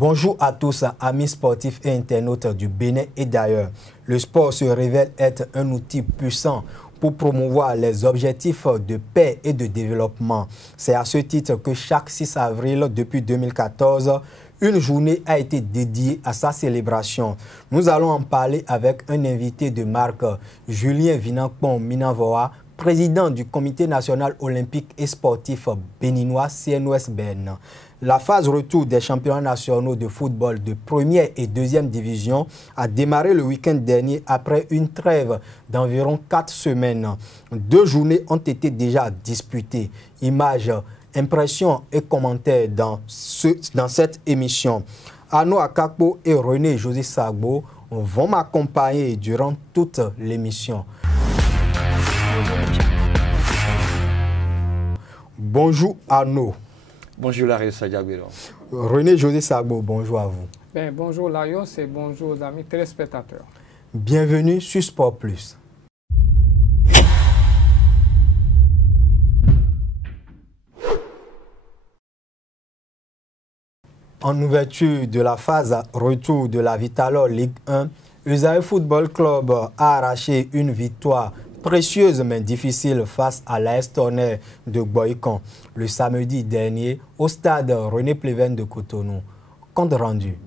Bonjour à tous, amis sportifs et internautes du Bénin et d'ailleurs. Le sport se révèle être un outil puissant pour promouvoir les objectifs de paix et de développement. C'est à ce titre que chaque 6 avril depuis 2014, une journée a été dédiée à sa célébration. Nous allons en parler avec un invité de marque, Julien Vinankpon Minavoa, président du Comité national olympique et sportif béninois CNOSBN. La phase retour des championnats nationaux de football de première et deuxième division a démarré le week-end dernier après une trêve d'environ 4 semaines. 2 journées ont été déjà disputées. Images, impressions et commentaires dans cette émission. Arnaud Akakpo et René José Sagbo vont m'accompagner durant toute l'émission. Bonjour Arnaud. Bonjour Larios Sadjabiro. René José Sagbo, bonjour à vous. Bonjour Larios et bonjour aux amis téléspectateurs. Bienvenue sur Sport Plus. En ouverture de la phase retour de la Vitalor Ligue 1, Usaï Football Club a arraché une victoire précieuse mais difficile face à l'AS Tonnerre de Boycon le samedi dernier au stade René Pleven de Cotonou. Compte rendu.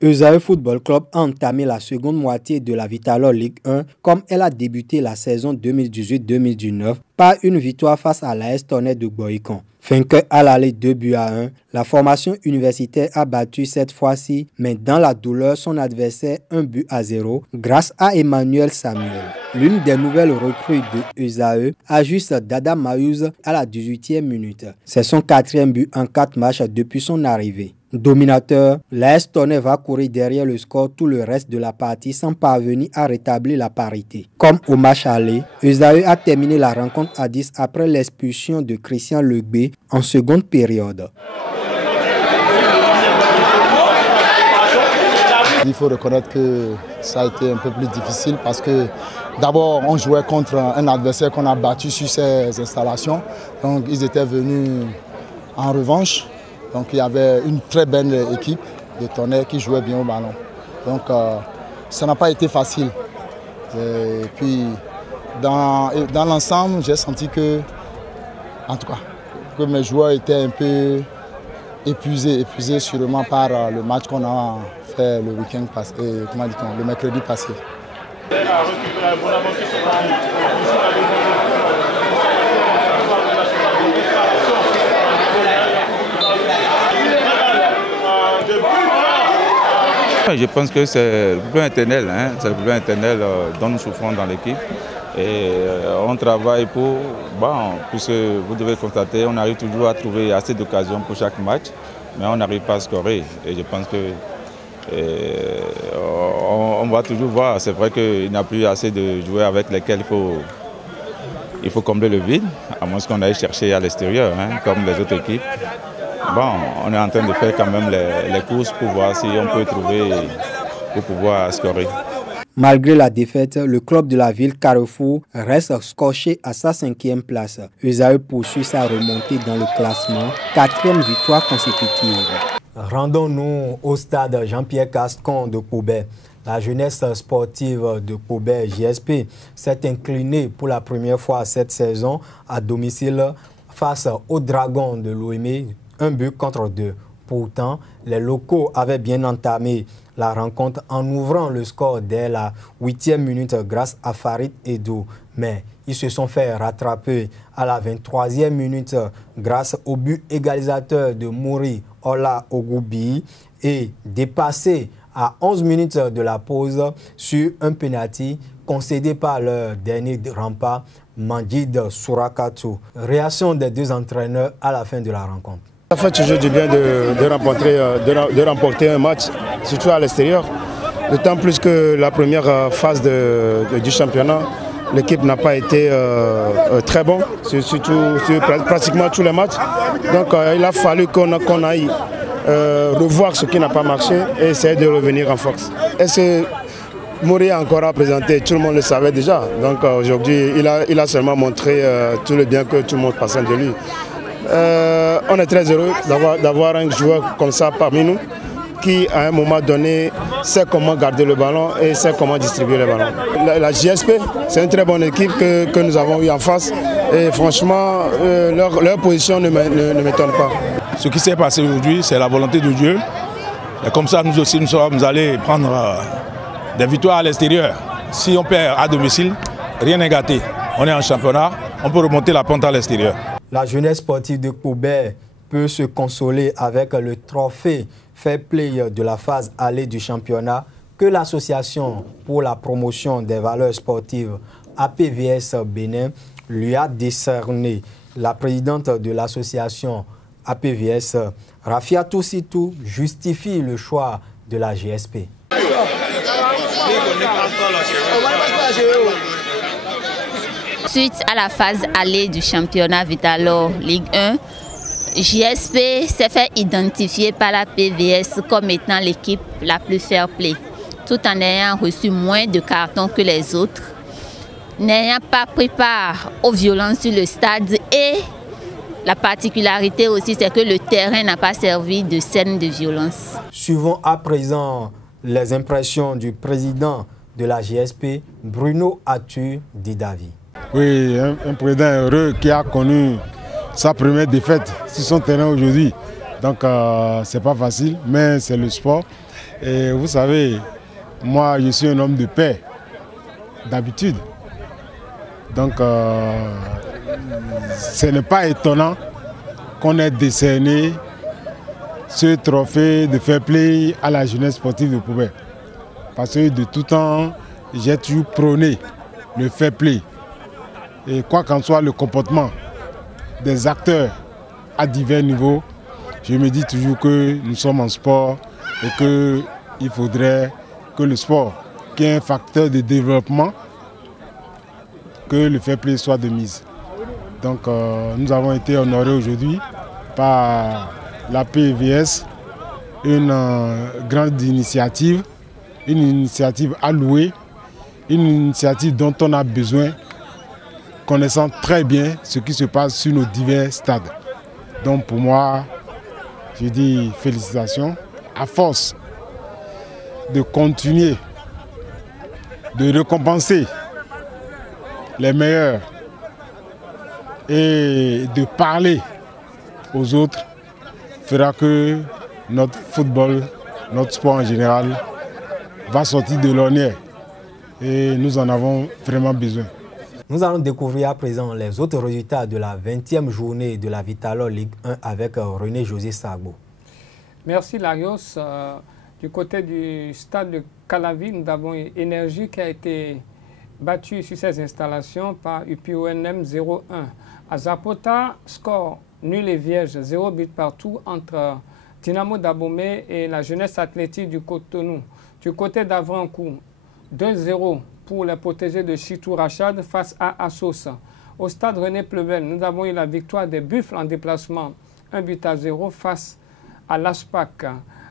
Usaï Football Club a entamé la seconde moitié de la Vitalor Ligue 1 comme elle a débuté la saison 2018-2019 par une victoire face à l'AS Tonnerre de Boycon. Vainqueur à l'aller 2-1, la formation universitaire a battu cette fois-ci, mais dans la douleur, son adversaire 1-0 grâce à Emmanuel Samuel. L'une des nouvelles recrues de Usaï ajuste Dada Mayouz à la 18e minute. C'est son 4e but en 4 matchs depuis son arrivée. Dominateur, l'AS Tonnerre va courir derrière le score tout le reste de la partie sans parvenir à rétablir la parité. Comme au match aller, Usaï a terminé la rencontre à 10 après l'expulsion de Christian Legbé en seconde période. Il faut reconnaître que ça a été un peu plus difficile parce que d'abord on jouait contre un adversaire qu'on a battu sur ses installations. Donc ils étaient venus en revanche. Donc il y avait une très belle équipe de Tonnerre qui jouait bien au ballon. Donc ça n'a pas été facile. Et puis dans l'ensemble, j'ai senti que, en tout cas, que mes joueurs étaient un peu épuisés sûrement par le match qu'on a fait le week-end passé, le mercredi passé. Je pense que c'est le problème éternel, c'est le problème éternel dont nous souffrons dans l'équipe. Et on travaille pour, puisque vous devez constater, on arrive toujours à trouver assez d'occasions pour chaque match, mais on n'arrive pas à scorer. Et je pense que on va toujours voir. C'est vrai qu'il n'y a plus assez de joueurs avec lesquels il faut combler le vide, à moins qu'on aille chercher à l'extérieur, comme les autres équipes. On est en train de faire quand même les courses pour voir si on peut trouver pour pouvoir scorer. Malgré la défaite, le club de la ville Carrefour reste scotché à sa 5e place. Usaï poursuit sa remontée dans le classement, 4e victoire consécutive. Rendons-nous au stade Jean-Pierre Cascon de Koubert. La jeunesse sportive de Koubert, JSP, s'est inclinée pour la première fois cette saison à domicile face aux Dragons de Lomé, 1-2. Pourtant, les locaux avaient bien entamé la rencontre en ouvrant le score dès la 8e minute grâce à Farid Edou. Mais ils se sont fait rattraper à la 23e minute grâce au but égalisateur de Mouri Ola Ogoubi et dépassé à 11 minutes de la pause sur un penalty concédé par leur dernier rempart, Mandjid Sourakatou. Réaction des deux entraîneurs à la fin de la rencontre. Ça fait toujours du bien de remporter un match, surtout à l'extérieur. D'autant plus que la première phase du championnat, l'équipe n'a pas été très bonne, sur pratiquement tous les matchs. Donc il a fallu qu'on aille revoir ce qui n'a pas marché et essayer de revenir en force. Est-ce que Mouri a encore à présenter, tout le monde le savait déjà. Donc aujourd'hui, il a seulement montré tout le bien que tout le monde pensait de lui. On est très heureux d'avoir un joueur comme ça parmi nous, qui, à un moment donné, sait comment garder le ballon et sait comment distribuer le ballon. La JSP, c'est une très bonne équipe que nous avons eu en face. Et franchement, leur position ne m'étonne pas. Ce qui s'est passé aujourd'hui, c'est la volonté de Dieu. Et comme ça, nous aussi, nous sommes allés prendre des victoires à l'extérieur. Si on perd à domicile, rien n'est gâté. On est en championnat, on peut remonter la pente à l'extérieur. La jeunesse sportive de Koubert peut se consoler avec le trophée Fair Play de la phase allée du championnat que l'association pour la promotion des valeurs sportives APVS Bénin lui a décerné. La présidente de l'association APVS, Rafiatou Sitou, justifie le choix de la GSP. Suite à la phase allée du championnat Vital'Or Ligue 1, JSP s'est fait identifier par la PVS comme étant l'équipe la plus fair play, tout en ayant reçu moins de cartons que les autres, n'ayant pas pris part aux violences sur le stade et la particularité aussi, c'est que le terrain n'a pas servi de scène de violence. Suivons à présent les impressions du président de la GSP, Bruno Atu Didavi. Oui, un président heureux qui a connu sa première défaite sur son terrain aujourd'hui. Donc c'est pas facile, mais c'est le sport. Et vous savez, moi je suis un homme de paix, d'habitude. Donc ce n'est pas étonnant qu'on ait décerné ce trophée de fair play à la jeunesse sportive de Koubert. Parce que de tout temps, j'ai toujours prôné le fair play. Et quoi qu'en soit le comportement des acteurs à divers niveaux, je me dis toujours que nous sommes en sport et qu'il faudrait que le sport, qui est un facteur de développement, que le fair play soit de mise. Donc nous avons été honorés aujourd'hui par la PVS, une grande initiative, une initiative allouée, une initiative dont on a besoin, connaissant très bien ce qui se passe sur nos divers stades. Donc pour moi, je dis félicitations. À force de continuer, de récompenser les meilleurs et de parler aux autres, fera que notre football, notre sport en général, va sortir de l'ornière. Et nous en avons vraiment besoin. Nous allons découvrir à présent les autres résultats de la 20e journée de la Vital'Or Ligue 1 avec René-José Sagbo. Merci Larios. Du côté du stade de Calavi, nous avons Énergie qui a été battu sur ses installations par UPONM 0-1. À Zapota, score nul et vierge, 0 but partout entre Dynamo d'Abomey et la jeunesse athlétique du Cotonou. Du côté d'Avrancourt, 2-0 pour les protégés de Chitou Rachad face à Assos. Au stade René Plevel, nous avons eu la victoire des Buffles en déplacement, 1-0 face à l'Aspac.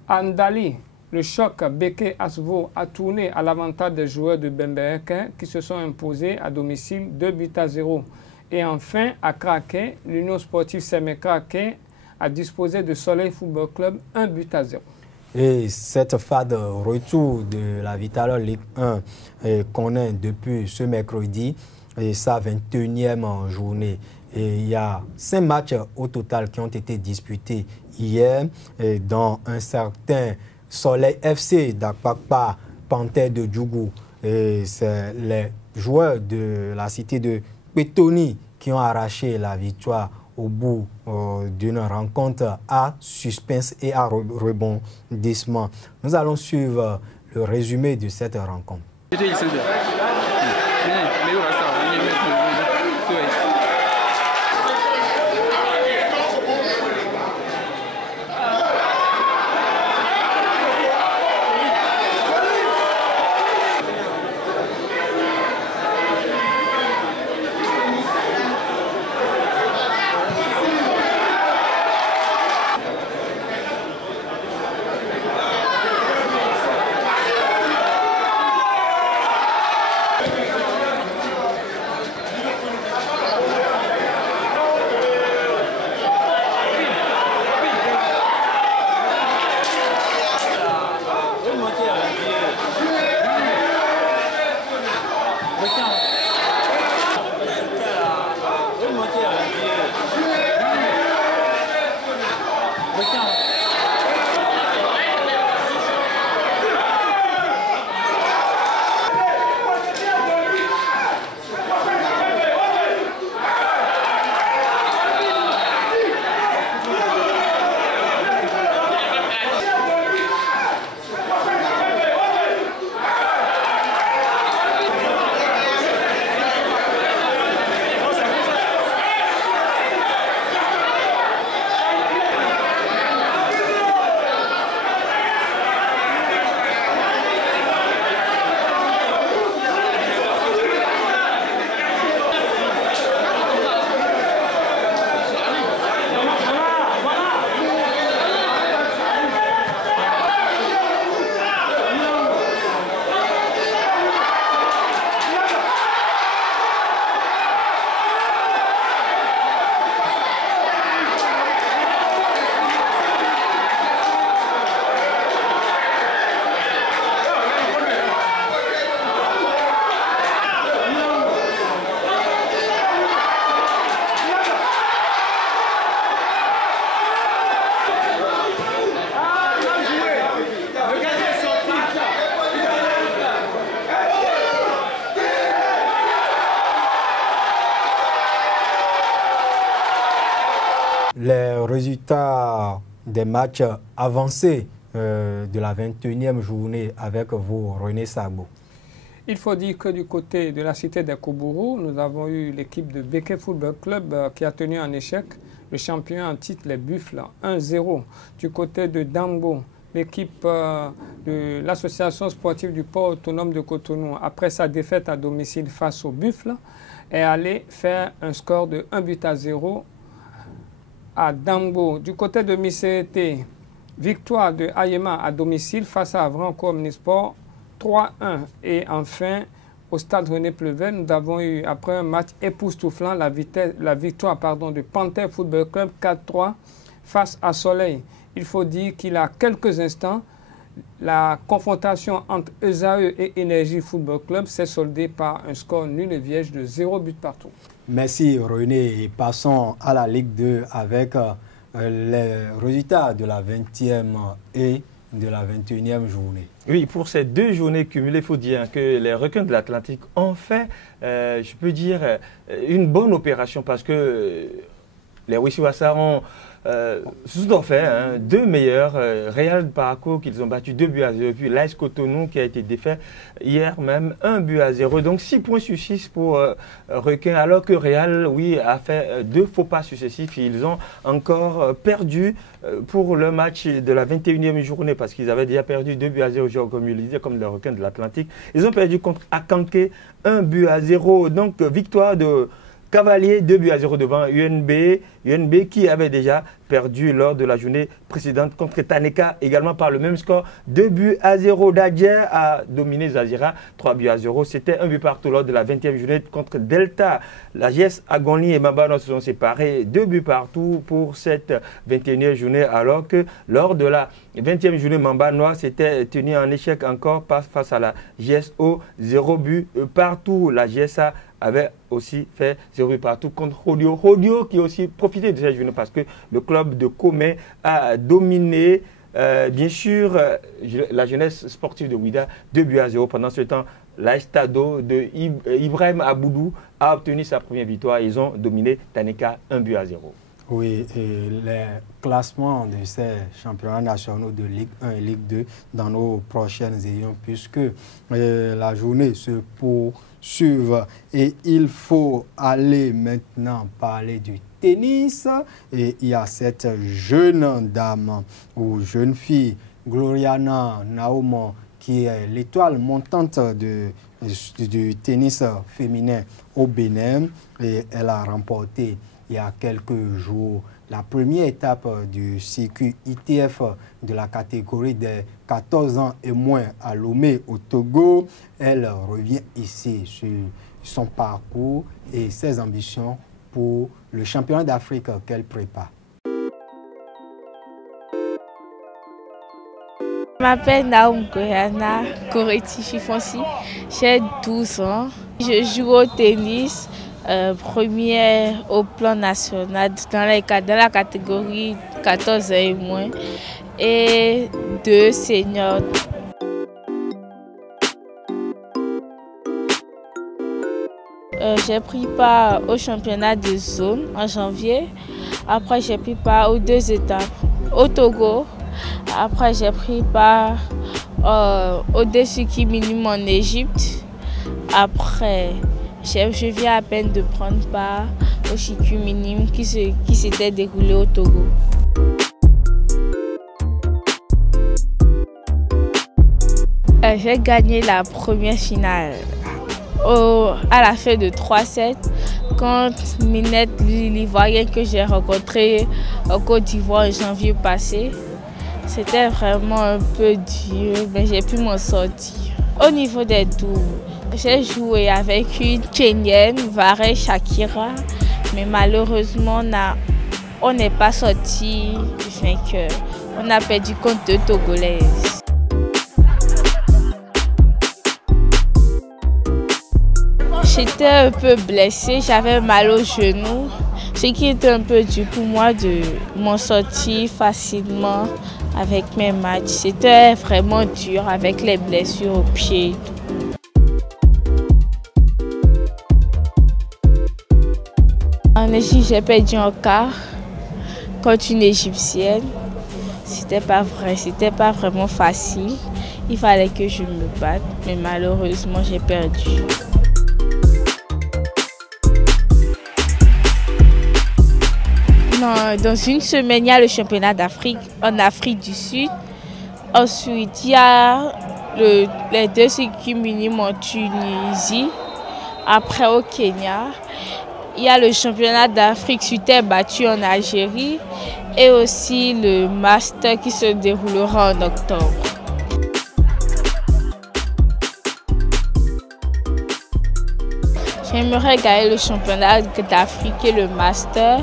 À Ndali, le choc Beke-Asvo a tourné à l'avantage des joueurs de Bemberek qui se sont imposés à domicile 2-0. Et enfin, à Kraké, l'Union sportive Semé Kraké a disposé de Soleil Football Club 1-0. Et cette phase de retour de la Vital'Or Ligue 1 connaît depuis ce mercredi sa 21e journée. Et il y a 5 matchs au total qui ont été disputés hier dans un certain Soleil FC d'Akpakpa, Panthère de Djougou. C'est les joueurs de la cité de Pétoni qui ont arraché la victoire au bout d'une rencontre à suspense et à rebondissement. Nous allons suivre le résumé de cette rencontre. résultats des matchs avancés de la 21e journée avec vous, René Sagbo. Il faut dire que du côté de la cité des Koubourou, nous avons eu l'équipe de Béké Football Club qui a tenu en échec le champion en titre, les Buffles, 1-0. Du côté de Dambo, l'équipe de l'association sportive du port autonome de Cotonou, après sa défaite à domicile face aux Buffles, est allée faire un score de 1-0 à Dambo. Du côté de Missété, victoire de Ayema à domicile face à Avranco Omnisport, 3-1. Et enfin, au stade René Plevel, nous avons eu, après un match époustouflant, la victoire de Panther Football Club 4-3 face à Soleil. Il faut dire qu'il y a quelques instants, la confrontation entre ESAE et Énergie Football Club s'est soldée par un score nul et vierge de 0 but partout. Merci René. Et passons à la Ligue 2 avec les résultats de la 20e et de la 21e journée. Oui, pour ces deux journées cumulées, il faut dire que les requins de l'Atlantique ont fait, je peux dire, une bonne opération parce que les Wishiwasa ont tout fait, deux meilleurs, Real Paraco qu'ils ont battu 2-0, puis l'AS Cotonou qui a été défait hier même 1-0. Donc 6 points sur 6 pour Requin, alors que Real, oui, a fait 2 faux pas successifs. Ils ont encore perdu pour le match de la 21e journée parce qu'ils avaient déjà perdu 2-0, comme je le disais, comme les Requins de l'Atlantique. Ils ont perdu contre Akanké 1-0. Donc victoire de Cavalier 2-0 devant UNB qui avait déjà perdu lors de la journée précédente contre Taneka, également par le même score, 2-0. Dadjer a dominé Zazira, 3-0. C'était 1 but partout lors de la 20e journée contre Delta. La GS Agoni et Mambano se sont séparés, 2 buts partout pour cette 21e journée, alors que lors de la 20e journée, Mambano s'était tenu en échec encore face à la GSO, 0 but partout. La GSA avait aussi fait 0 but partout contre Rodio. Rodio qui a aussi profité de cette journée parce que le club de Komé a dominé, bien sûr, la jeunesse sportive de Ouida, 2-0. Pendant ce temps, l'Estado de Ibrahim Aboudou a obtenu sa première victoire. Ils ont dominé Taneka 1-0. Oui, et les classements de ces championnats nationaux de Ligue 1 et Ligue 2 dans nos prochaines éditions, puisque la journée se poursuit et il faut aller maintenant parler du tennis. Et il y a cette jeune dame ou jeune fille, Gloriana Naomo, qui est l'étoile montante du tennis féminin au Bénin, et elle a remporté il y a quelques jours la première étape du circuit ITF de la catégorie des 14 ans et moins à Lomé au Togo. Elle revient ici sur son parcours et ses ambitions pour le championnat d'Afrique qu'elle prépare. Je m'appelle Naoum Goyana Koreti Chifonsi, j'ai 12 ans. Je joue au tennis, première au plan national dans la catégorie 14 ans et moins et 2 seniors. J'ai pris part au championnat de zone en janvier. Après, j'ai pris part aux 2 étapes au Togo. Après, j'ai pris part au circuit minimum en Égypte. Après, je viens à peine de prendre part au circuit minimum qui s'était déroulé au Togo. J'ai gagné la première finale à la fin de 3-7 contre Minette, l'Ivoirienne que j'ai rencontrée en Côte d'Ivoire en janvier passé. C'était vraiment un peu dur, mais j'ai pu m'en sortir. Au niveau des doubles, j'ai joué avec une Kenyenne, Varey Shakira, mais malheureusement, on n'est pas sorti du vainqueur. On a perdu contre 2 Togolaises. J'étais un peu blessée, j'avais mal au genou, ce qui était un peu dur pour moi de m'en sortir facilement avec mes matchs. C'était vraiment dur avec les blessures aux pieds et tout. En Égypte, j'ai perdu en quart contre une Égyptienne. C'était pas vraiment facile. Il fallait que je me batte, mais malheureusement, j'ai perdu. Non, dans une semaine, il y a le championnat d'Afrique en Afrique du Sud. Ensuite, il y a les 2 équipes minimes en Tunisie. Après, au Kenya, il y a le championnat d'Afrique sur terre battue en Algérie et aussi le Master qui se déroulera en octobre. J'aimerais gagner le championnat d'Afrique et le Master,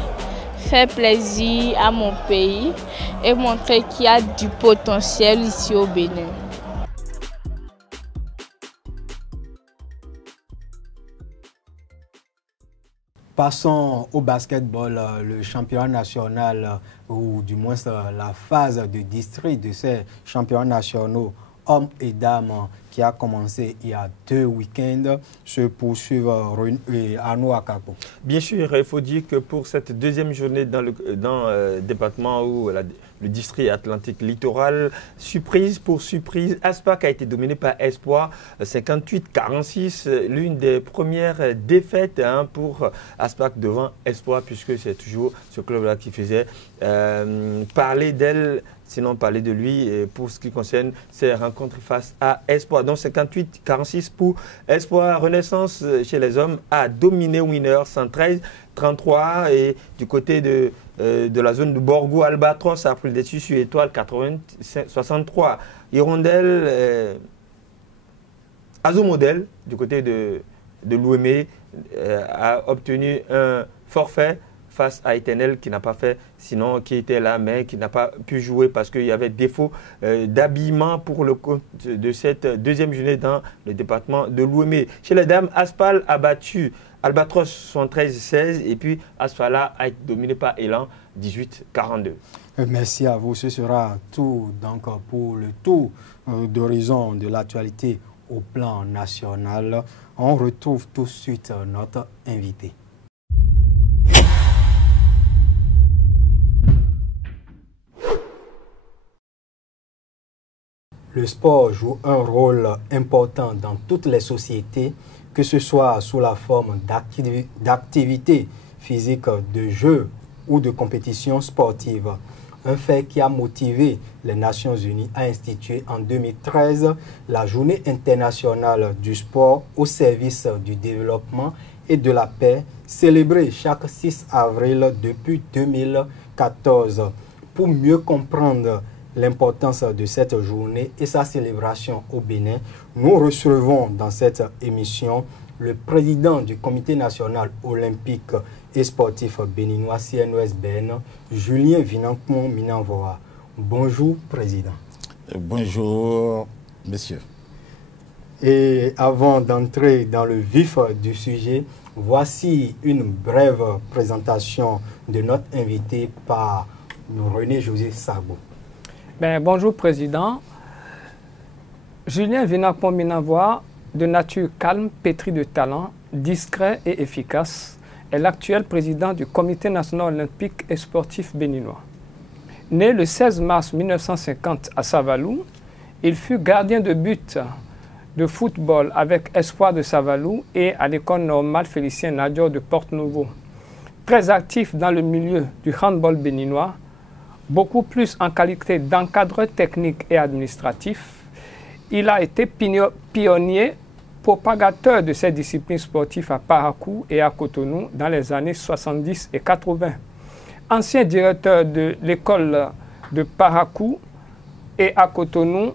faire plaisir à mon pays et montrer qu'il y a du potentiel ici au Bénin. Passons au basketball, le championnat national, ou du moins la phase de district de ces championnats nationaux hommes et dames qui a commencé il y a 2 week-ends se poursuivent à Nouakchott. Bien sûr, il faut dire que pour cette 2e journée dans le département ou le district Atlantique littoral, surprise pour surprise, Aspac a été dominé par Espoir 58-46, l'une des premières défaites pour Aspac devant Espoir, puisque c'est toujours ce club-là qui faisait parler d'elle, sinon parler de lui pour ce qui concerne ses rencontres face à Espoir. Donc 58-46 pour Espoir. Renaissance chez les hommes a dominé Winner 113-33 et du côté de la zone de Borgo, Albatros a pris le dessus sur Étoile 63. Hirondelle, Azomodel du côté de l'Ouémé a obtenu un forfait face à Éternel qui n'a pas fait, sinon qui était là, mais qui n'a pas pu jouer parce qu'il y avait défaut d'habillement pour le compte de cette 2e journée dans le département de l'Ouémé. Chez les dames, Aspal a battu Albatros 73-16 et puis Asfala a été dominé par Elan 18-42. Merci à vous. Ce sera tout donc, pour le tour d'horizon de l'actualité au plan national. On retrouve tout de suite notre invité. Le sport joue un rôle important dans toutes les sociétés, que ce soit sous la forme d'activité physique, de jeu ou de compétition sportive. Un fait qui a motivé les Nations Unies à instituer en 2013 la Journée internationale du sport au service du développement et de la paix, célébrée chaque 6 avril depuis 2014. Pour mieux comprendre l'importance de cette journée et sa célébration au Bénin, nous recevons dans cette émission le président du Comité national olympique et sportif béninois CNOSBN, Julien Vinampon-Minavoa. Bonjour, président. Bonjour, messieurs. Et avant d'entrer dans le vif du sujet, voici une brève présentation de notre invité par René-José Sabo. Bonjour, Président. Julien Vinampon-Minavoa, de nature calme, pétri de talent, discret et efficace, est l'actuel président du Comité national olympique et sportif béninois. Né le 16 mars 1950 à Savalou, il fut gardien de but de football avec Espoir de Savalou et à l'école normale Félicien Nadior de Porte-Nouveau. Très actif dans le milieu du handball béninois, beaucoup plus en qualité d'encadreur technique et administratif, il a été pionnier, propagateur de ces disciplines sportives à Parakou et à Cotonou dans les années 70 et 80. Ancien directeur de l'école de Parakou et à Cotonou,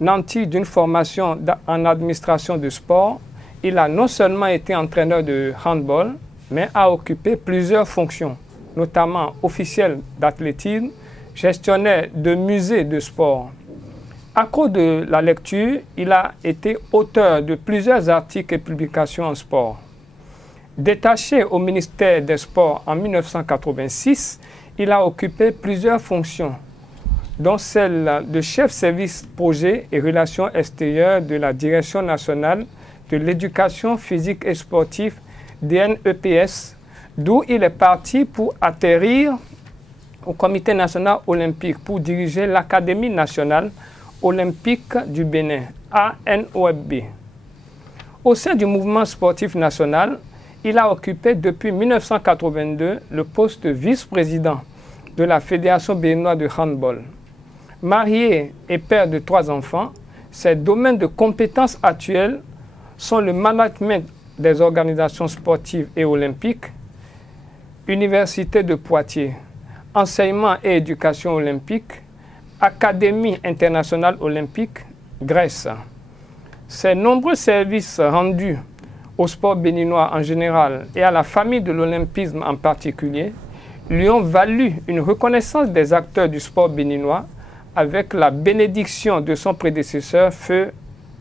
nanti d'une formation en administration de sport, il a non seulement été entraîneur de handball, mais a occupé plusieurs fonctions, notamment officiel d'athlétisme, gestionnaire de musées de sport. Accro de la lecture, il a été auteur de plusieurs articles et publications en sport. Détaché au ministère des Sports en 1986, il a occupé plusieurs fonctions, dont celle de chef service projet et relations extérieures de la Direction nationale de l'éducation physique et sportive DNEPS, d'où il est parti pour atterrir au Comité national olympique pour diriger l'Académie nationale olympique du Bénin, ANOFB. Au sein du mouvement sportif national, il a occupé depuis 1982 le poste de vice-président de la Fédération béninoise de handball. Marié et père de 3 enfants, ses domaines de compétences actuels sont le management des organisations sportives et olympiques, Université de Poitiers, enseignement et éducation olympique, Académie internationale olympique, Grèce. Ces nombreux services rendus au sport béninois en général et à la famille de l'olympisme en particulier lui ont valu une reconnaissance des acteurs du sport béninois avec la bénédiction de son prédécesseur, feu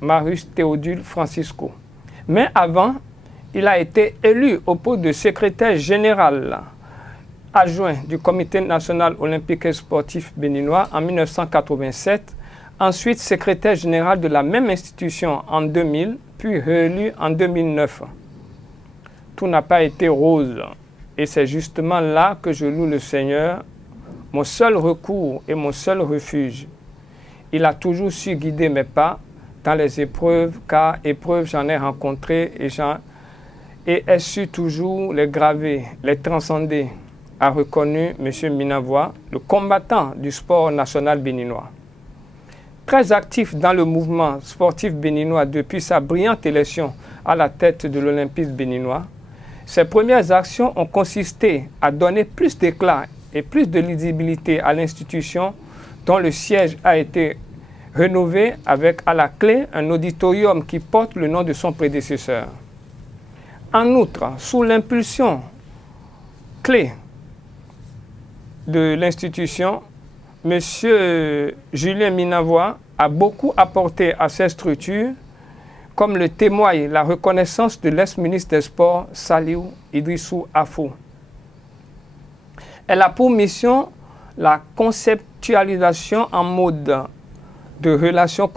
Marius Théodule Francisco. Mais avant, il a été élu au poste de secrétaire général adjoint du Comité national olympique et sportif béninois en 1987, ensuite secrétaire général de la même institution en 2000, puis réélu en 2009. Tout n'a pas été rose, et c'est justement là que je loue le Seigneur, mon seul recours et mon seul refuge. Il a toujours su guider mes pas dans les épreuves, car épreuves j'en ai rencontré et ai su toujours les graver, les transcender, a reconnu M. Minavoie, le combattant du sport national béninois. Très actif dans le mouvement sportif béninois depuis sa brillante élection à la tête de l'Olympisme béninois, ses premières actions ont consisté à donner plus d'éclat et plus de lisibilité à l'institution dont le siège a été rénové avec à la clé un auditorium qui porte le nom de son prédécesseur. En outre, sous l'impulsion clé de l'institution, M. Julien Minavoie a beaucoup apporté à ces structures, comme le témoigne la reconnaissance de l'ex-ministre des Sports, Saliou Idrissou Afo. Elle a pour mission la conceptualisation en mode de relations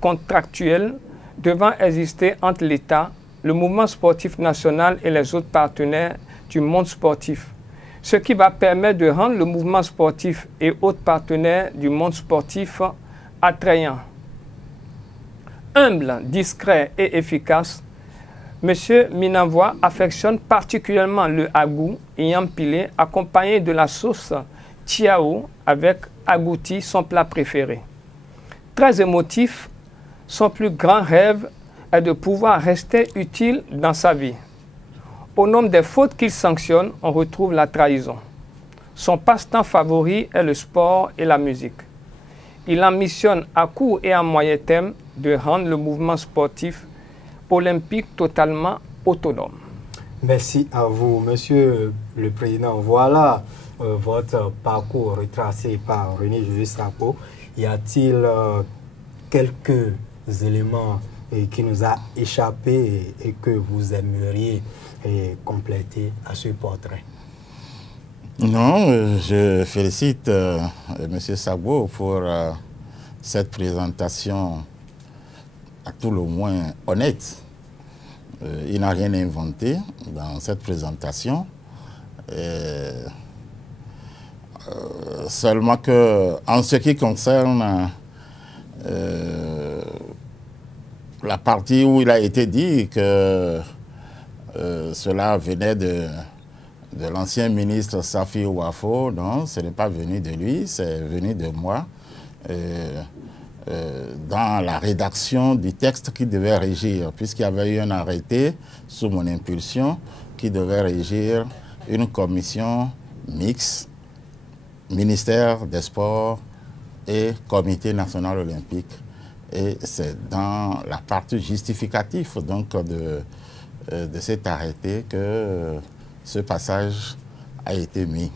contractuelles devant exister entre l'État, le mouvement sportif national et les autres partenaires du monde sportif, ce qui va permettre de rendre le mouvement sportif et autres partenaires du monde sportif attrayants. Humble, discret et efficace, M. Minavoie affectionne particulièrement le agou et yampilé accompagné de la sauce tiao avec agouti, son plat préféré. Très émotif, son plus grand rêve est de pouvoir rester utile dans sa vie. Au nombre des fautes qu'il sanctionne, on retrouve la trahison. Son passe-temps favori est le sport et la musique. Il ambitionne à court et à moyen terme de rendre le mouvement sportif olympique totalement autonome. Merci à vous, Monsieur le Président. Voilà votre parcours retracé par René Julius Sako. Y a-t-il quelques éléments qui nous a échappé et que vous aimeriez compléter à ce portrait? Non, je félicite M. Sabo pour cette présentation à tout le moins honnête. Il n'a rien inventé dans cette présentation. Seulement que, en ce qui concerne la partie où il a été dit que cela venait de l'ancien ministre Safi Ouafo, non, ce n'est pas venu de lui, c'est venu de moi. Dans la rédaction du texte qui devait régir, puisqu'il y avait eu un arrêté sous mon impulsion qui devait régir une commission mixte, ministère des Sports et Comité national olympique. Et c'est dans la partie justificative donc, de cet arrêté que ce passage a été mis.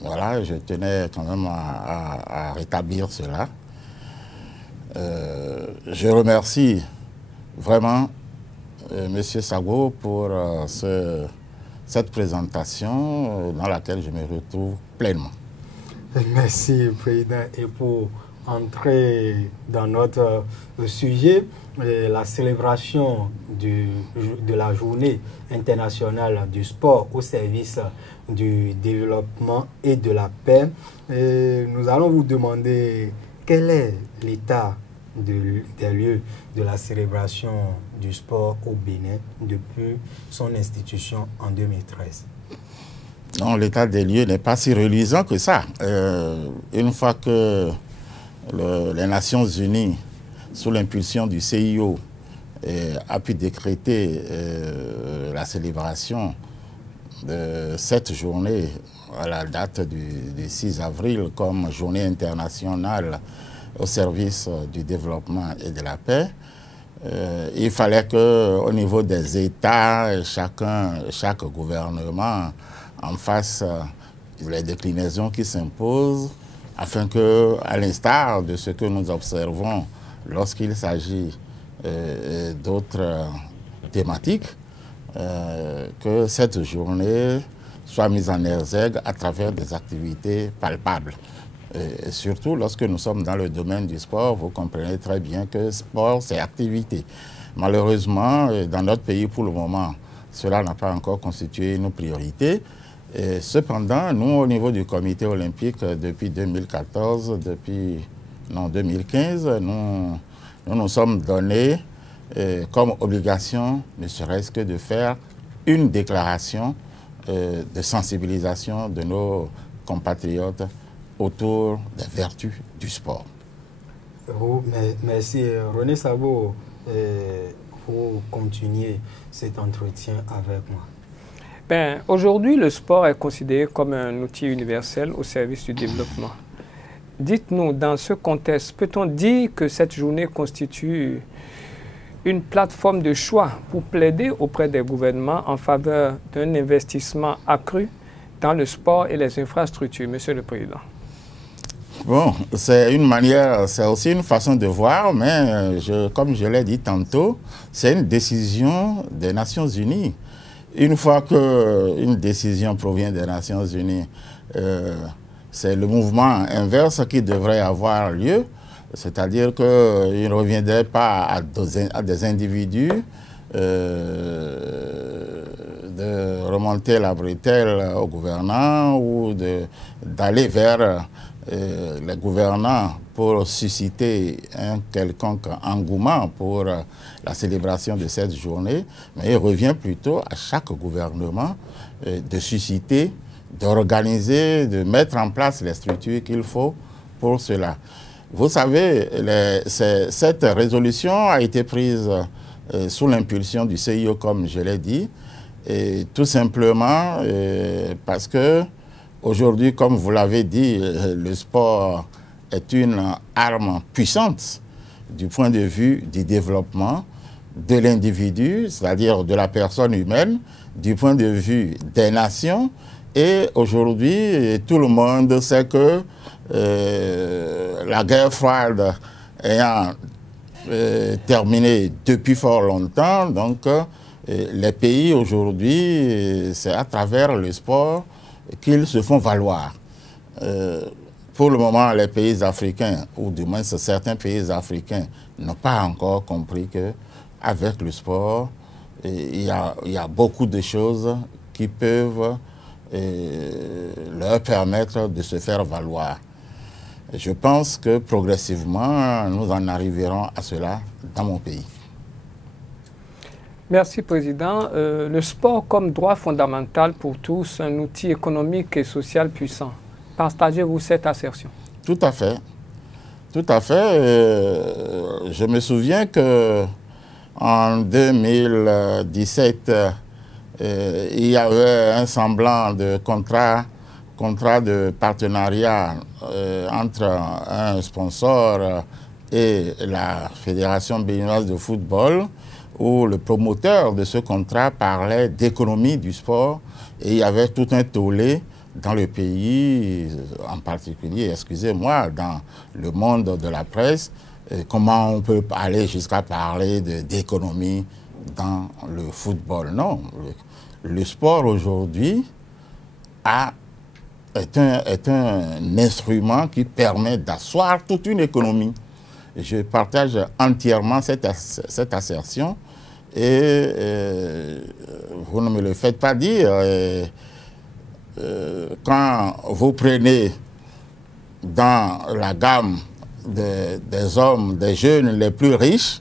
Voilà, je tenais quand même à rétablir cela. Je remercie vraiment M. Sago pour cette présentation dans laquelle je me retrouve pleinement. Merci, Président. Et pour entrer dans notre sujet, la célébration de la journée internationale du sport au service du développement et de la paix. Nous allons vous demander quel est l'état des lieux de la célébration du sport au Bénin depuis son institution en 2013. Non, l'état des lieux n'est pas si reluisant que ça. Une fois que les Nations Unies, sous l'impulsion du CIO, a pu décréter la célébration de cette journée à la date du 6 avril comme journée internationale au service du développement et de la paix, il fallait qu'au niveau des États, chaque gouvernement en fasse les déclinaisons qui s'imposent afin que, à l'instar de ce que nous observons lorsqu'il s'agit d'autres thématiques, que cette journée soit mise en exergue à travers des activités palpables. Et surtout lorsque nous sommes dans le domaine du sport, vous comprenez très bien que sport, c'est activité. Malheureusement, dans notre pays, pour le moment, cela n'a pas encore constitué une priorité. Et cependant, nous, au niveau du comité olympique, depuis 2014, depuis 2015, nous nous sommes donnés comme obligation, ne serait-ce que de faire une déclaration de sensibilisation de nos compatriotes autour des vertus du sport. Merci. René Sabo, vous continuez cet entretien avec moi. Aujourd'hui, le sport est considéré comme un outil universel au service du développement. Dites-nous, dans ce contexte, peut-on dire que cette journée constitue une plateforme de choix pour plaider auprès des gouvernements en faveur d'un investissement accru dans le sport et les infrastructures, Monsieur le Président? Bon, c'est une manière, c'est aussi une façon de voir, mais comme je l'ai dit tantôt, c'est une décision des Nations Unies. Une fois qu'une décision provient des Nations Unies, c'est le mouvement inverse qui devrait avoir lieu, c'est-à-dire qu'il ne reviendrait pas à des individus de remonter la bretelle aux gouvernants ou d'aller vers les gouvernants pour susciter un quelconque engouement pour la célébration de cette journée, mais il revient plutôt à chaque gouvernement de susciter, d'organiser, de mettre en place les structures qu'il faut pour cela. Vous savez, cette résolution a été prise sous l'impulsion du CIO, comme je l'ai dit, et tout simplement parce que aujourd'hui, comme vous l'avez dit, le sport est une arme puissante du point de vue du développement de l'individu, c'est-à-dire de la personne humaine, du point de vue des nations. Et aujourd'hui, tout le monde sait que la guerre froide ayant terminé depuis fort longtemps, donc les pays aujourd'hui, c'est à travers le sport qu'ils se font valoir. Pour le moment, les pays africains, ou du moins certains pays africains, n'ont pas encore compris qu'avec le sport, il y a beaucoup de choses qui peuvent leur permettre de se faire valoir. Je pense que progressivement, nous en arriverons à cela dans mon pays. Merci, Président. Le sport comme droit fondamental pour tous, un outil économique et social puissant. Partagez-vous cette assertion? Tout à fait. Tout à fait. Je me souviens qu'en 2017, il y avait un semblant de contrat de partenariat entre un sponsor et la Fédération béninoise de football, où le promoteur de ce contrat parlait d'économie du sport, et il y avait tout un tollé dans le pays, en particulier, excusez-moi, dans le monde de la presse, comment on peut aller jusqu'à parler d'économie dans le football. Non, le sport aujourd'hui a est un instrument qui permet d'asseoir toute une économie. Je partage entièrement cette assertion et vous ne me le faites pas dire. Quand vous prenez dans la gamme des hommes, des jeunes les plus riches,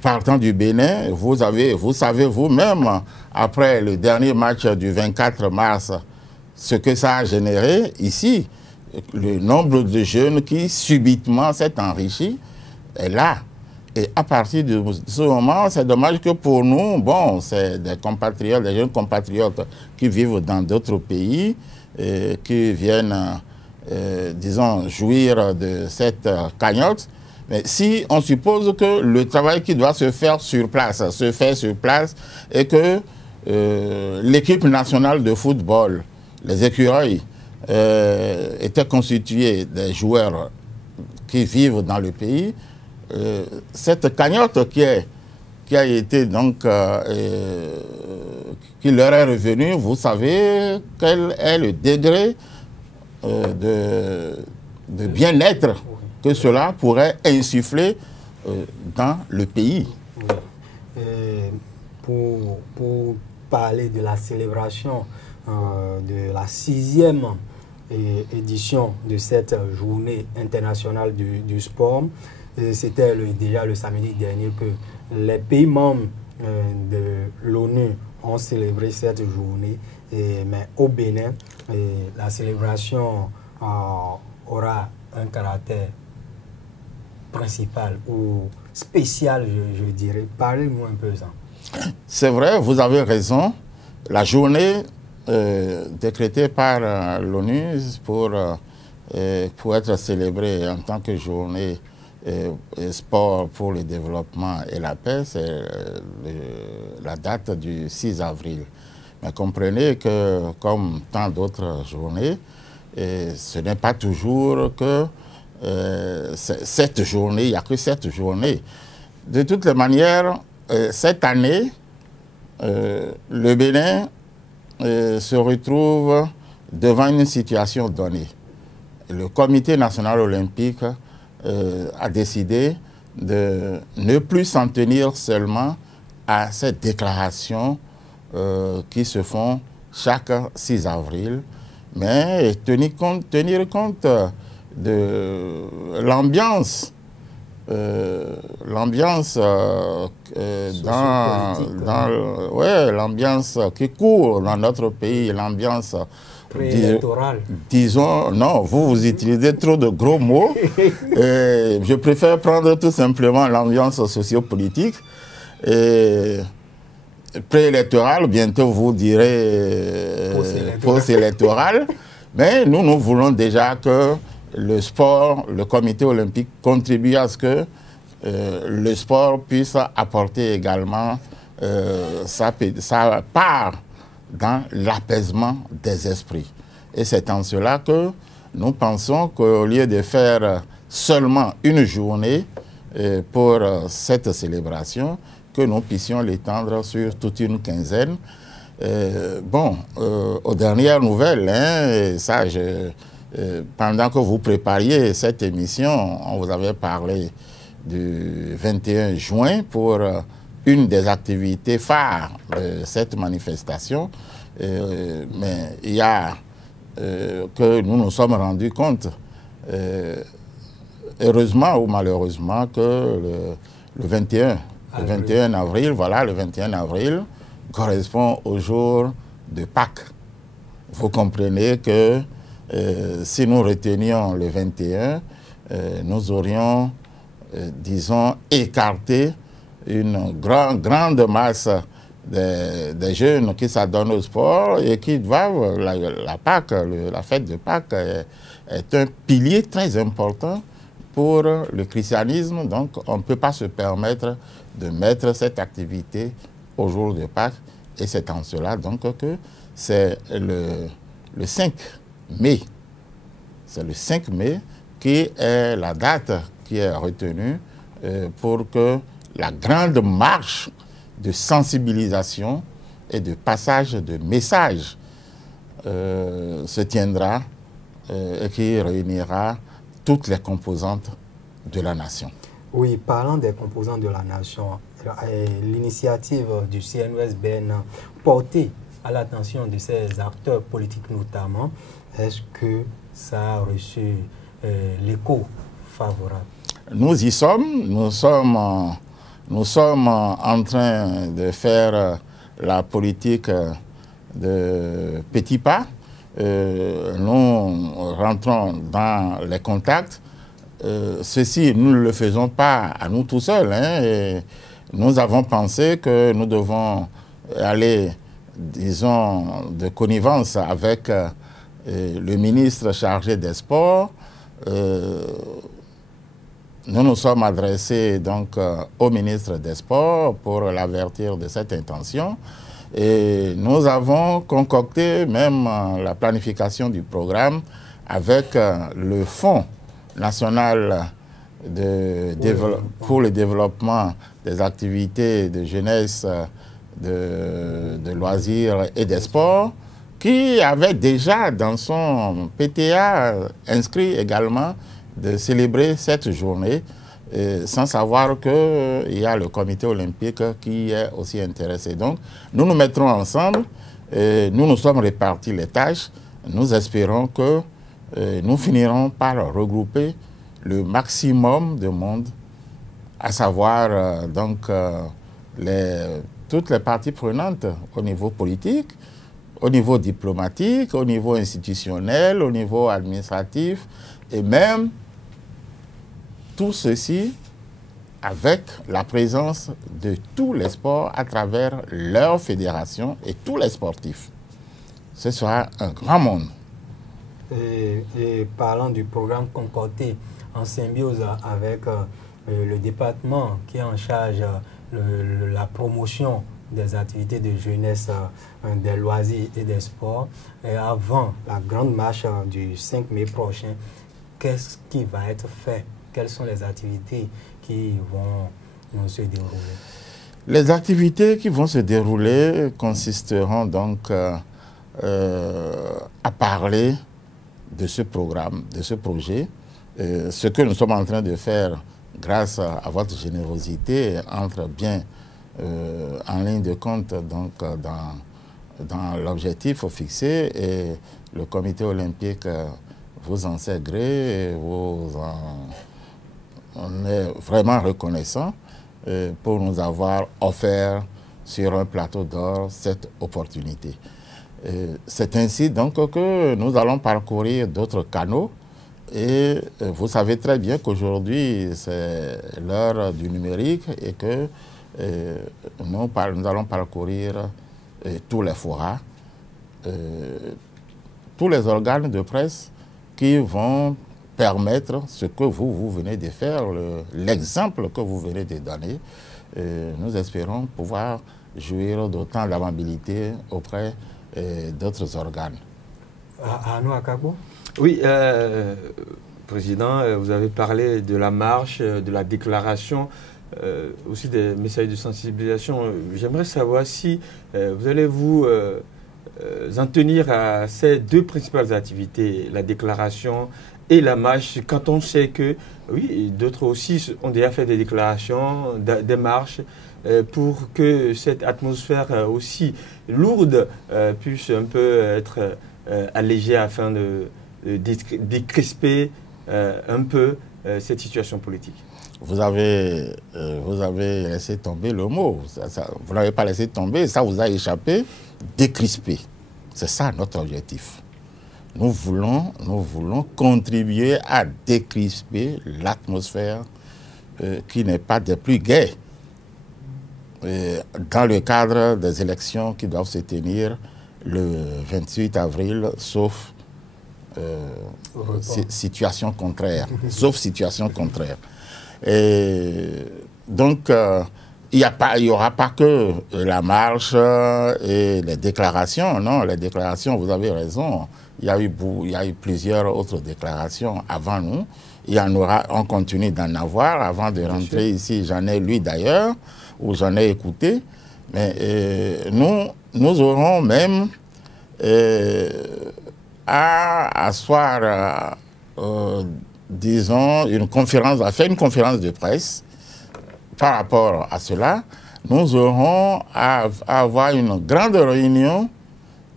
partant du Bénin, vous savez vous-même, après le dernier match du 24 mars, ce que ça a généré ici, le nombre de jeunes qui subitement s'est enrichi est là. Et à partir de ce moment, c'est dommage que pour nous, bon, c'est des compatriotes, des jeunes compatriotes qui vivent dans d'autres pays, qui viennent, disons, jouir de cette cagnotte. Mais si on suppose que le travail qui doit se faire sur place se fait sur place et que l'équipe nationale de football, les écureuils, étaient constitués des joueurs qui vivent dans le pays, cette cagnotte qui a été donc, qui leur est revenue, vous savez quel est le degré de bien-être que cela pourrait insuffler dans le pays. Oui. Pour parler de la célébration de la 6e édition de cette journée internationale du sport, c'était déjà le samedi dernier que les pays membres de l'ONU ont célébré cette journée, mais au Bénin, la célébration aura un caractère principal ou spécial, je dirais. Parlez-moi un peu de ça. C'est vrai, vous avez raison. La journée décrétée par l'ONU pour être célébrée en tant que journée sport pour le développement et la paix, c'est la date du 6 avril. Mais comprenez que, comme tant d'autres journées, ce n'est pas toujours que cette journée, il n'y a que cette journée. De toutes les manières, cette année, le Bénin se retrouve devant une situation donnée. Le Comité national olympique a décidé de ne plus s'en tenir seulement à ces déclarations qui se font chaque 6 avril, mais tenir compte de l'ambiance l'ambiance qui court dans notre pays, l'ambiance disons, non, vous utilisez trop de gros mots. Je préfère prendre tout simplement l'ambiance sociopolitique. Préélectorale, bientôt vous direz post-électorale. Mais nous voulons déjà que le sport, le comité olympique contribue à ce que le sport puisse apporter également sa part dans l'apaisement des esprits. Et c'est en cela que nous pensons qu'au lieu de faire seulement une journée pour cette célébration, que nous puissions l'étendre sur toute une quinzaine. Aux dernières nouvelles, pendant que vous prépariez cette émission, on vous avait parlé du 21 juin pour une des activités phares de cette manifestation. Mais il y a que nous nous sommes rendus compte, heureusement ou malheureusement, que le 21 avril, voilà, le 21 avril correspond au jour de Pâques. Vous comprenez que si nous retenions le 21, nous aurions, disons, écarté une grande masse des jeunes qui s'adonnent au sport et qui doivent, la Pâques, la fête de Pâques est un pilier très important pour le christianisme. Donc on ne peut pas se permettre de mettre cette activité au jour de Pâques. Et c'est en cela donc que c'est le 5 mai. C'est le 5 mai qui est la date qui est retenue pour que la grande marche de sensibilisation et de passage de messages se tiendra et qui réunira toutes les composantes de la nation. Oui, parlant des composantes de la nation, l'initiative du CNOSBN portée à l'attention de ces acteurs politiques notamment, est-ce que ça a reçu l'écho favorable? Nous y sommes. Nous sommes en train de faire la politique de petits pas. Nous rentrons dans les contacts. Ceci, nous ne le faisons pas à nous tout seuls. Et nous avons pensé que nous devons aller, disons, de connivence avec le ministre chargé des Sports. Nous nous sommes adressés donc au ministre des Sports pour l'avertir de cette intention. Et nous avons concocté même la planification du programme avec le Fonds national pour le développement des activités de jeunesse, de loisirs et des sports, qui avait déjà dans son PTA inscrit également de célébrer cette journée, sans savoir qu'il y a le comité olympique qui est aussi intéressé. Donc, nous nous mettrons ensemble, nous nous sommes répartis les tâches, nous espérons que nous finirons par regrouper le maximum de monde, à savoir toutes les parties prenantes au niveau politique, au niveau diplomatique, au niveau institutionnel, au niveau administratif, et même tout ceci avec la présence de tous les sports à travers leur fédération et tous les sportifs. Ce sera un grand monde. Et parlant du programme concocté en symbiose avec le département qui est en charge de la promotion des activités de jeunesse, des loisirs et des sports, et avant la grande marche du 5 mai prochain, qu'est-ce qui va être fait? Quelles sont les activités qui vont se dérouler? Les activités qui vont se dérouler consisteront donc à parler de ce programme, de ce projet. Ce que nous sommes en train de faire grâce à votre générosité entre bien en ligne de compte donc, dans l'objectif fixé, et le comité olympique vous en sait gré, on est vraiment reconnaissant pour nous avoir offert sur un plateau d'or cette opportunité. C'est ainsi donc que nous allons parcourir d'autres canaux, et vous savez très bien qu'aujourd'hui c'est l'heure du numérique et que nous allons parcourir tous les forats, tous les organes de presse qui vont permettre ce que vous venez de faire, l'exemple que vous venez de donner. Nous espérons pouvoir jouir d'autant d'amabilité auprès d'autres organes. Arnaud Akagbo? Oui, Président, vous avez parlé de la marche, de la déclaration, aussi des messages de sensibilisation. J'aimerais savoir si vous allez vous en tenir à ces deux principales activités, la déclaration et la marche, quand on sait que, oui, d'autres aussi ont déjà fait des déclarations, des marches, pour que cette atmosphère aussi lourde puisse un peu être allégée afin de décrisper un peu cette situation politique. Vous avez laissé tomber le mot, vous n'avez pas laissé tomber, ça vous a échappé, décrisper. C'est ça notre objectif. Nous voulons contribuer à décrisper l'atmosphère qui n'est pas des plus gaies dans le cadre des élections qui doivent se tenir le 28 avril, sauf situation contraire. Sauf situation contraire. Et donc, il n'y aura pas que la marche et les déclarations. Non, les déclarations, vous avez raison. Il y a eu plusieurs autres déclarations avant nous. Il y en aura, on continue d'en avoir. Avant de rentrer ici, j'en ai lu d'ailleurs, ou j'en ai écouté. Mais nous aurons même à asseoir, disons, a fait une conférence de presse par rapport à cela. Nous aurons à avoir une grande réunion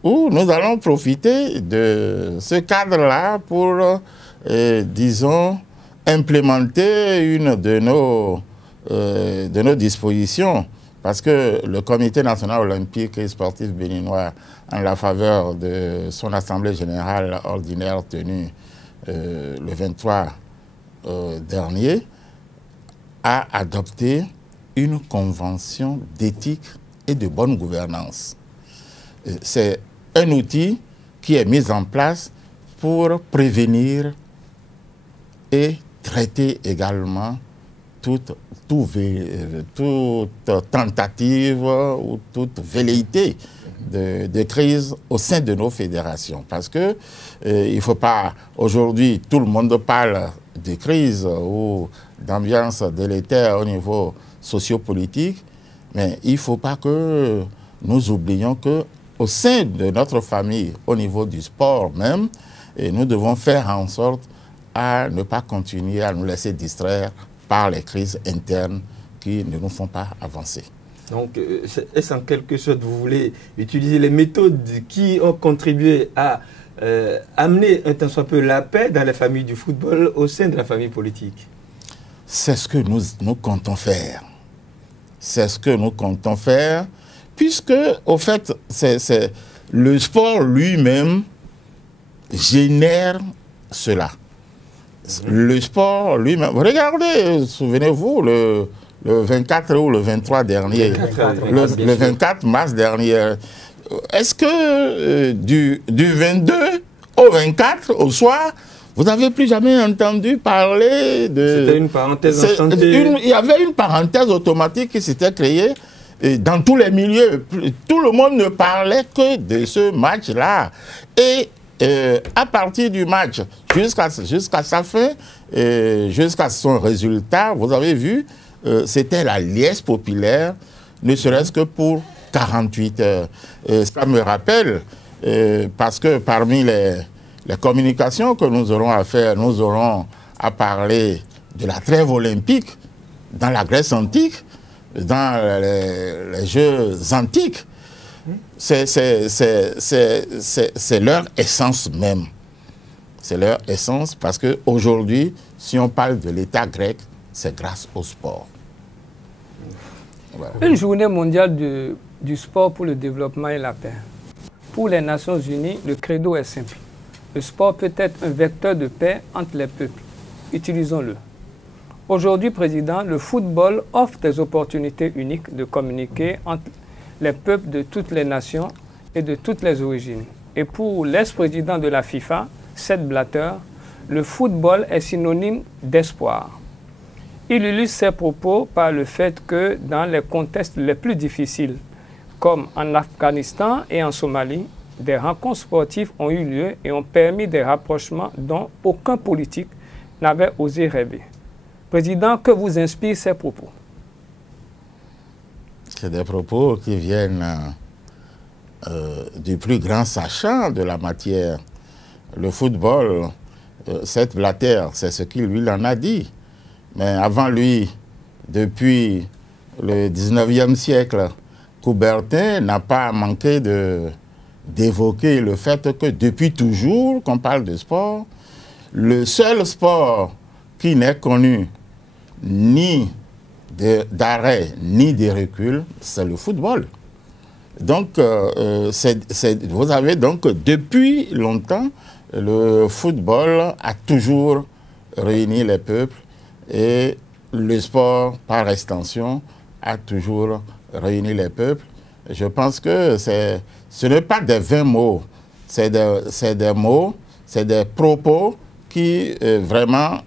où nous allons profiter de ce cadre-là pour, disons, implémenter une de nos dispositions. Parce que le Comité national olympique et sportif béninois, en la faveur de son assemblée générale ordinaire tenue le 23 dernier, a adopté une convention d'éthique et de bonne gouvernance. C'est un outil qui est mis en place pour prévenir et traiter également toute tentative ou toute velléité de crise au sein de nos fédérations. Parce que il ne faut pas, aujourd'hui, tout le monde parle de crise ou d'ambiance délétère au niveau sociopolitique, mais il ne faut pas que nous oublions qu'au sein de notre famille, au niveau du sport même, nous devons faire en sorte à ne pas continuer à nous laisser distraire par les crises internes qui ne nous font pas avancer. Donc, est-ce en quelque sorte, vous voulez utiliser les méthodes qui ont contribué à amener un tant soit peu la paix dans les familles du football au sein de la famille politique? C'est ce que nous comptons faire. C'est ce que nous comptons faire, puisque, au fait, le sport lui-même génère cela. Le sport lui-même. Regardez, souvenez-vous, le 24 ou le 23 dernier, le 24 mars dernier, est-ce que du 22 au 24 au soir, vous n'avez plus jamais entendu parler de... C'était une parenthèse enchantée. Il y avait une parenthèse automatique qui s'était créée dans tous les milieux. Tout le monde ne parlait que de ce match-là. Et à partir du match, jusqu'à sa fin, jusqu'à son résultat, vous avez vu, c'était la liesse populaire, ne serait-ce que pour 48 heures. Ça me rappelle, parce que parmi les communications que nous aurons à faire, nous aurons à parler de la trêve olympique dans la Grèce antique, dans les Jeux antiques. C'est leur essence même. C'est leur essence parce qu'aujourd'hui, si on parle de l'État grec, c'est grâce au sport. Voilà. Une journée mondiale du sport pour le développement et la paix. Pour les Nations Unies, le credo est simple. Le sport peut être un vecteur de paix entre les peuples. Utilisons-le. Aujourd'hui, Président, le football offre des opportunités uniques de communiquer entre les peuples de toutes les nations et de toutes les origines. Et pour l'ex-président de la FIFA, Sepp Blatter, le football est synonyme d'espoir. Il illustre ses propos par le fait que dans les contextes les plus difficiles, comme en Afghanistan et en Somalie, des rencontres sportives ont eu lieu et ont permis des rapprochements dont aucun politique n'avait osé rêver. Président, que vous inspirent ces propos? C'est des propos qui viennent du plus grand sachant de la matière. Le football, Sepp Blatter, c'est ce qu'il lui en a dit. Mais avant lui, depuis le 19e siècle, Coubertin n'a pas manqué d'évoquer le fait que depuis toujours qu'on parle de sport, le seul sport qui n'est connu ni d'arrêt ni de recul, c'est le football. Donc, vous avez donc depuis longtemps, le football a toujours réuni les peuples et le sport, par extension, a toujours réuni les peuples. Je pense que ce n'est pas des vains mots, c'est des mots, c'est des propos qui vraiment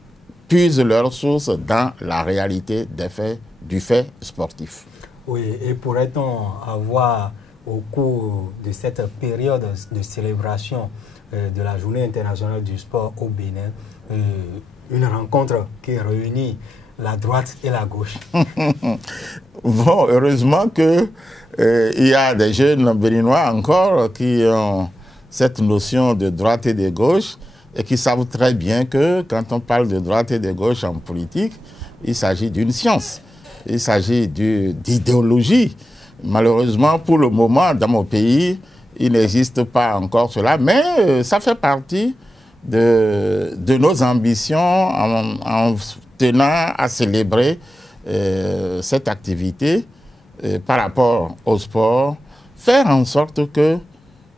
puisent leur source dans la réalité des faits, du fait sportif. Oui, et pourrait-on avoir au cours de cette période de célébration de la Journée internationale du sport au Bénin, une rencontre qui réunit la droite et la gauche? Bon, heureusement qu'il y a des jeunes béninois encore qui ont cette notion de droite et de gauche et qui savent très bien que quand on parle de droite et de gauche en politique, il s'agit d'une science, il s'agit d'idéologie. Malheureusement, pour le moment, dans mon pays, il n'existe pas encore cela, mais ça fait partie de nos ambitions en tenant à célébrer cette activité par rapport au sport, faire en sorte que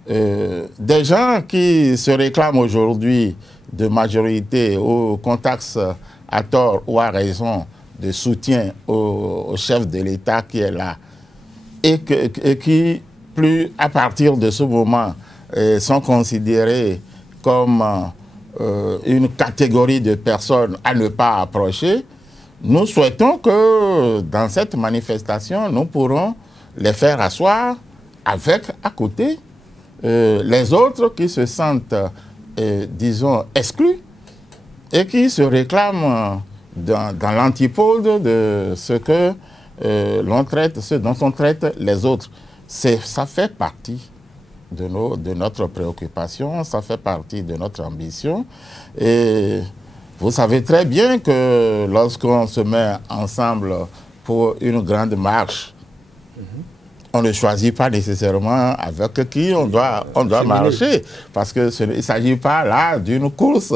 des gens qui se réclament aujourd'hui de majorité ou contactent à tort ou à raison de soutien au chef de l'État qui est là et qui, plus à partir de ce moment, sont considérés comme une catégorie de personnes à ne pas approcher, nous souhaitons que dans cette manifestation, nous pourrons les faire asseoir avec, à côté, les autres qui se sentent, disons, exclus et qui se réclament dans l'antipode de ce que l'on traite, ce dont on traite les autres. Ça fait partie de notre préoccupation, ça fait partie de notre ambition. Et vous savez très bien que lorsqu'on se met ensemble pour une grande marche, on ne choisit pas nécessairement avec qui on doit marcher. Parce qu'il ne s'agit pas là d'une course,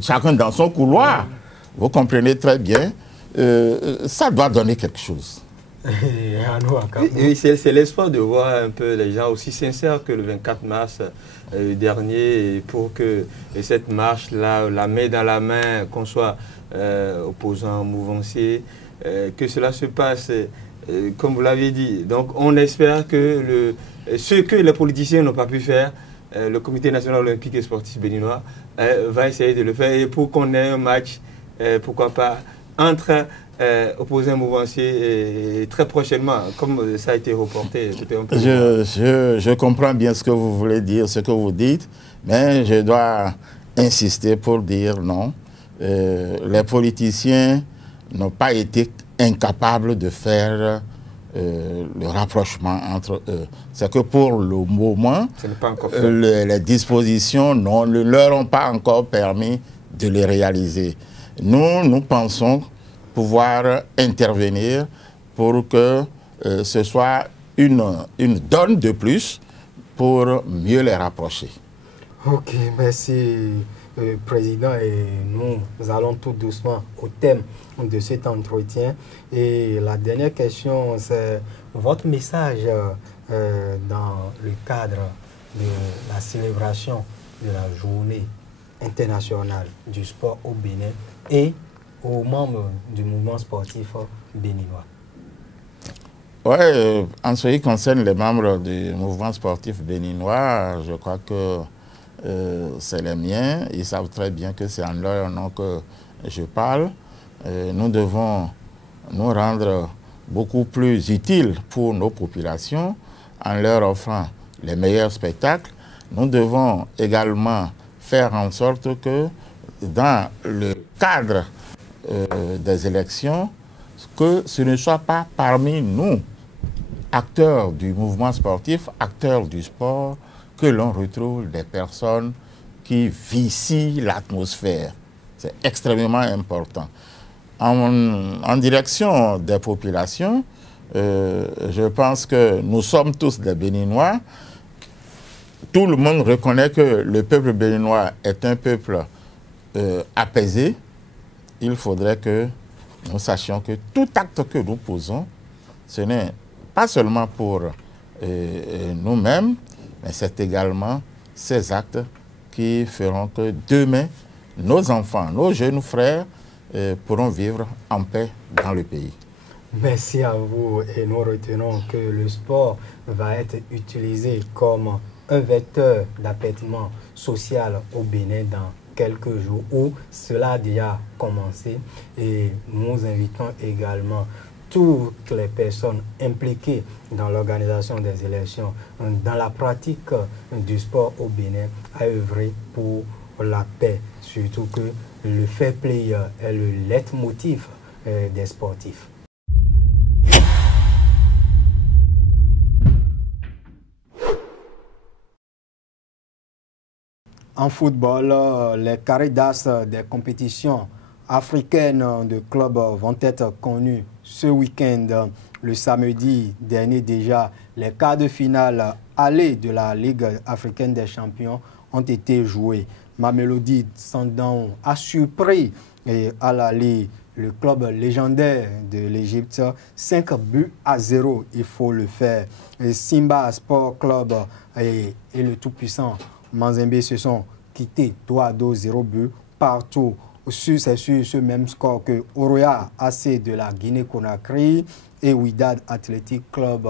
chacun dans son couloir. Vous comprenez très bien, ça doit donner quelque chose. Et c'est l'espoir de voir un peu les gens aussi sincères que le 24 mars dernier pour que cette marche-là, la main dans la main, qu'on soit opposant, mouvancier, que cela se passe comme vous l'avez dit. Donc on espère que ce que les politiciens n'ont pas pu faire, le Comité national olympique et sportif béninois va essayer de le faire et pour qu'on ait un match, pourquoi pas, entre opposants mouvanciers très prochainement, comme ça a été reporté. Je comprends bien ce que vous voulez dire, ce que vous dites, mais je dois insister pour dire non. Les politiciens n'ont pas été incapables de faire le rapprochement entre eux. C'est que pour le moment, les dispositions ne leur ont pas encore permis de les réaliser. Nous pensons pouvoir intervenir pour que ce soit une donne de plus pour mieux les rapprocher. Ok, merci Président. Et nous allons tout doucement au thème de cet entretien. Et la dernière question, c'est votre message dans le cadre de la célébration de la journée internationale du sport au Bénin et aux membres du mouvement sportif béninois. Oui, en ce qui concerne les membres du mouvement sportif béninois, je crois que c'est les miens. Ils savent très bien que c'est en leur nom que je parle. Nous devons nous rendre beaucoup plus utiles pour nos populations en leur offrant les meilleurs spectacles. Nous devons également faire en sorte que dans le cadre des élections, que ce ne soit pas parmi nous, acteurs du mouvement sportif, acteurs du sport, que l'on retrouve des personnes qui vicient l'atmosphère. C'est extrêmement important. En direction des populations, je pense que nous sommes tous des Béninois. Tout le monde reconnaît que le peuple béninois est un peuple apaisé. Il faudrait que nous sachions que tout acte que nous posons, ce n'est pas seulement pour nous-mêmes, mais c'est également ces actes qui feront que demain, nos enfants, nos jeunes frères pourront vivre en paix dans le pays. Merci à vous et nous retenons que le sport va être utilisé comme un vecteur d'apaisement social au Bénin dans quelques jours où cela a déjà commencé et nous invitons également toutes les personnes impliquées dans l'organisation des élections, dans la pratique du sport au Bénin, à œuvrer pour la paix, surtout que le fair play est le leitmotiv des sportifs. En football, les carrés d'as des compétitions africaines de clubs vont être connus ce week-end. Le samedi dernier déjà, les quarts de finale aller de la Ligue africaine des champions ont été joués. Mamelodi Sundowns a surpris Al-Ahly, le club légendaire de l'Égypte, 5-0, il faut le faire. Et Simba Sport Club et le tout-puissant Mazembe se sont quittés 2-0 buts partout. C'est sur ce même score que Oroya AC de la Guinée-Conakry et Wydad Athletic Club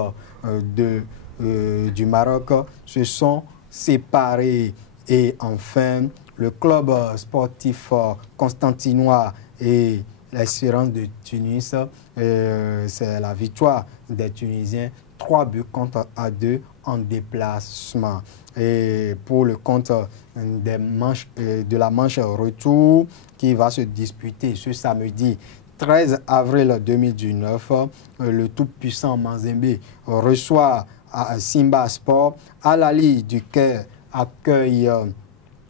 du Maroc se sont séparés. Et enfin, le club sportif constantinois et l'Espérance de Tunis, c'est la victoire des Tunisiens, 3-2 en déplacement. Et pour le compte de la manche retour qui va se disputer ce samedi 13 avril 2019, le tout-puissant Mazembe reçoit à Simba Sport. Al-Ahly du Caire accueille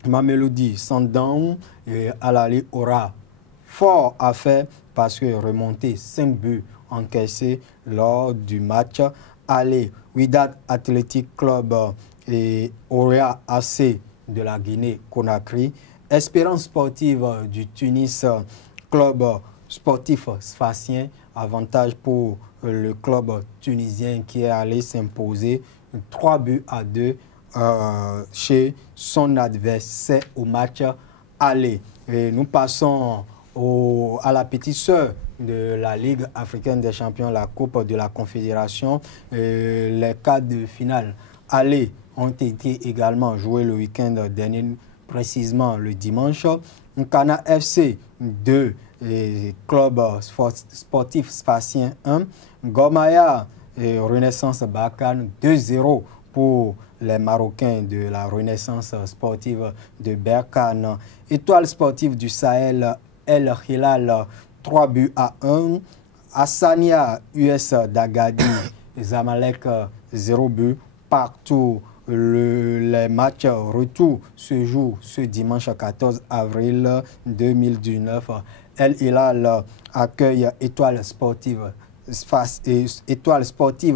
Mamelodi Sundowns et Al-Ahly aura fort à faire parce que remonter 5 buts encaissés lors du match aller. Wydad Athletic Club et Oroya AC de la Guinée-Conakry. Espérance sportive du Tunis, club sportif sfaxien. Avantage pour le club tunisien qui est allé s'imposer 3-2 chez son adversaire au match aller. Et nous passons à la petite sœur de la Ligue africaine des champions, la Coupe de la Confédération. Les quarts de finale aller ont été également joués le week-end dernier, précisément le dimanche. Nkana FC 2, club sportif sfaxien 1. Gormaya et Renaissance Berkane 2-0 pour les Marocains de la Renaissance sportive de Berkane. Étoile sportive du Sahel, El Hilal 3-1. Hassania US d'Agadir, Zamalek 0 but partout. Les matchs retour se jouent ce dimanche 14 avril 2019. El Hilal accueille Étoile sportive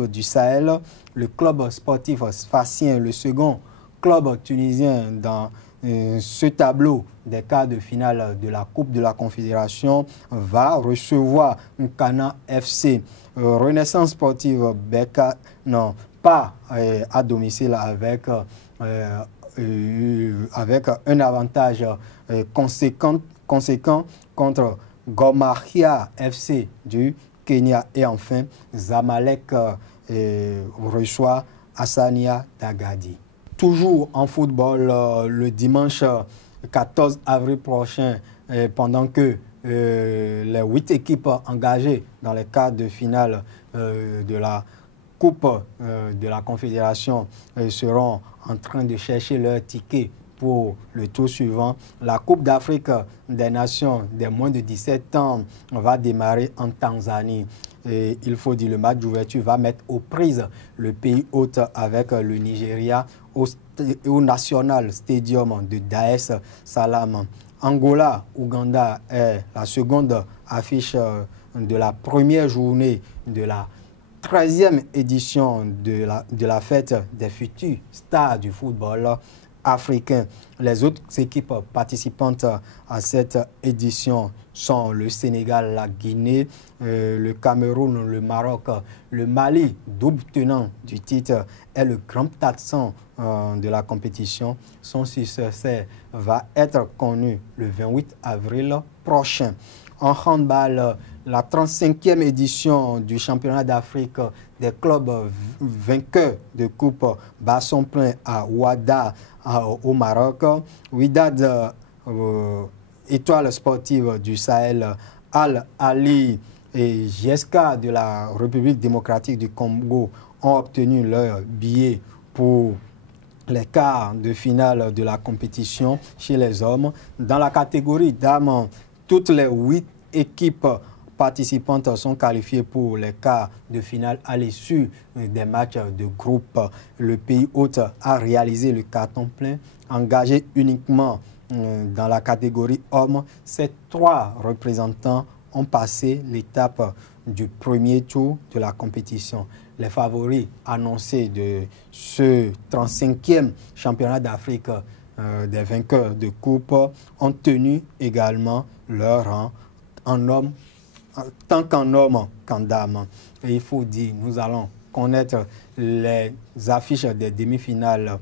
du Sahel, le club sportif sfaxien, le second club tunisien dans ce tableau des quarts de finale de la Coupe de la Confédération, va recevoir Nkana FC. Renaissance sportive Berkane, non, pas à domicile avec un avantage conséquent contre Gormaya FC du Kenya. Et enfin, Zamalek reçoit Hassania d'Agadir. Toujours en football, le dimanche 14 avril prochain, pendant que les 8 équipes engagées dans les quarts de finale de la Coupe de la Confédération seront en train de chercher leur ticket pour le tour suivant. La Coupe d'Afrique des Nations des moins de 17 ans va démarrer en Tanzanie. Et il faut dire, le match d'ouverture va mettre aux prises le pays hôte avec le Nigeria au National Stadium de Dar es Salaam. Angola, Ouganda est la seconde affiche de la première journée de la 13e édition de la fête des futurs stars du football africain. Les autres équipes participantes à cette édition sont le Sénégal, la Guinée, le Cameroun, le Maroc, le Mali, double tenant du titre, est le grand absent de la compétition. Son successeur va être connu le 28 avril prochain. En handball, la 35e édition du championnat d'Afrique des clubs vainqueurs de coupe bat son plein à Ouada au Maroc. Wydad, étoile sportive du Sahel, Al-Ahly et JSK de la République démocratique du Congo ont obtenu leur billet pour les quarts de finale de la compétition chez les hommes. Dans la catégorie dames, toutes les 8 équipes participantes sont qualifiées pour les quarts de finale à l'issue des matchs de groupe. Le pays hôte a réalisé le carton plein, engagé uniquement dans la catégorie hommes. Ces 3 représentants ont passé l'étape du premier tour de la compétition. Les favoris annoncés de ce 35e championnat d'Afrique des vainqueurs de coupe ont tenu également leur rang en homme, tant qu'en homme qu'en dame. Et il faut dire, nous allons connaître les affiches des demi-finales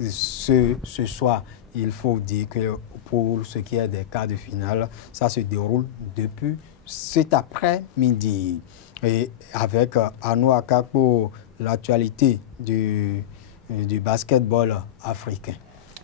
ce soir. Il faut dire que pour ce qui est des quarts de finale, ça se déroule depuis cet après-midi. Et avec Arnaud Akak pour l'actualité du basketball africain.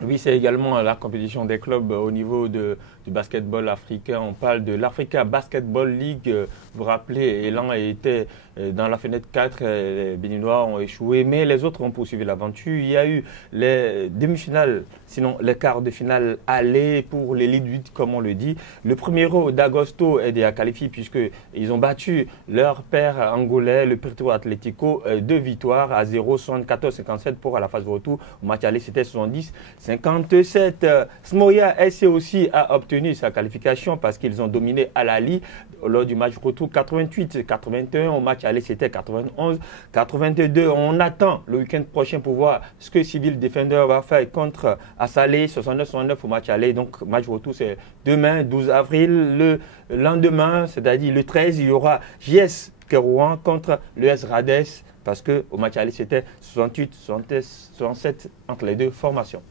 Oui, c'est également la compétition des clubs au niveau du basketball africain. On parle de l'Africa Basketball League. Vous vous rappelez, Elan était dans la fenêtre 4, les Béninois ont échoué, mais les autres ont poursuivi l'aventure. Il y a eu les demi-finales, sinon les quarts de finale aller pour l'élite 8, comme on le dit. Le 1er d'Agosto est déjà qualifié puisqu'ils ont battu leur père angolais, le Porto Atlético, 2 victoires à 0, 74-57 pour la phase de retour. Au match aller, c'était 70-57. Smoya SC aussi a obtenu sa qualification parce qu'ils ont dominé Al-Ali lors du match retour 88-81. Au match aller, c'était 91-82. On attend le week-end prochain pour voir ce que Civil Defender va faire contre Assalé, 69-69 au match aller. Donc, match retour, c'est demain, 12 avril. Le lendemain, c'est-à-dire le 13, il y aura JS Kerouan contre l'US Rades parce qu'au match aller, c'était 68-67 entre les deux formations.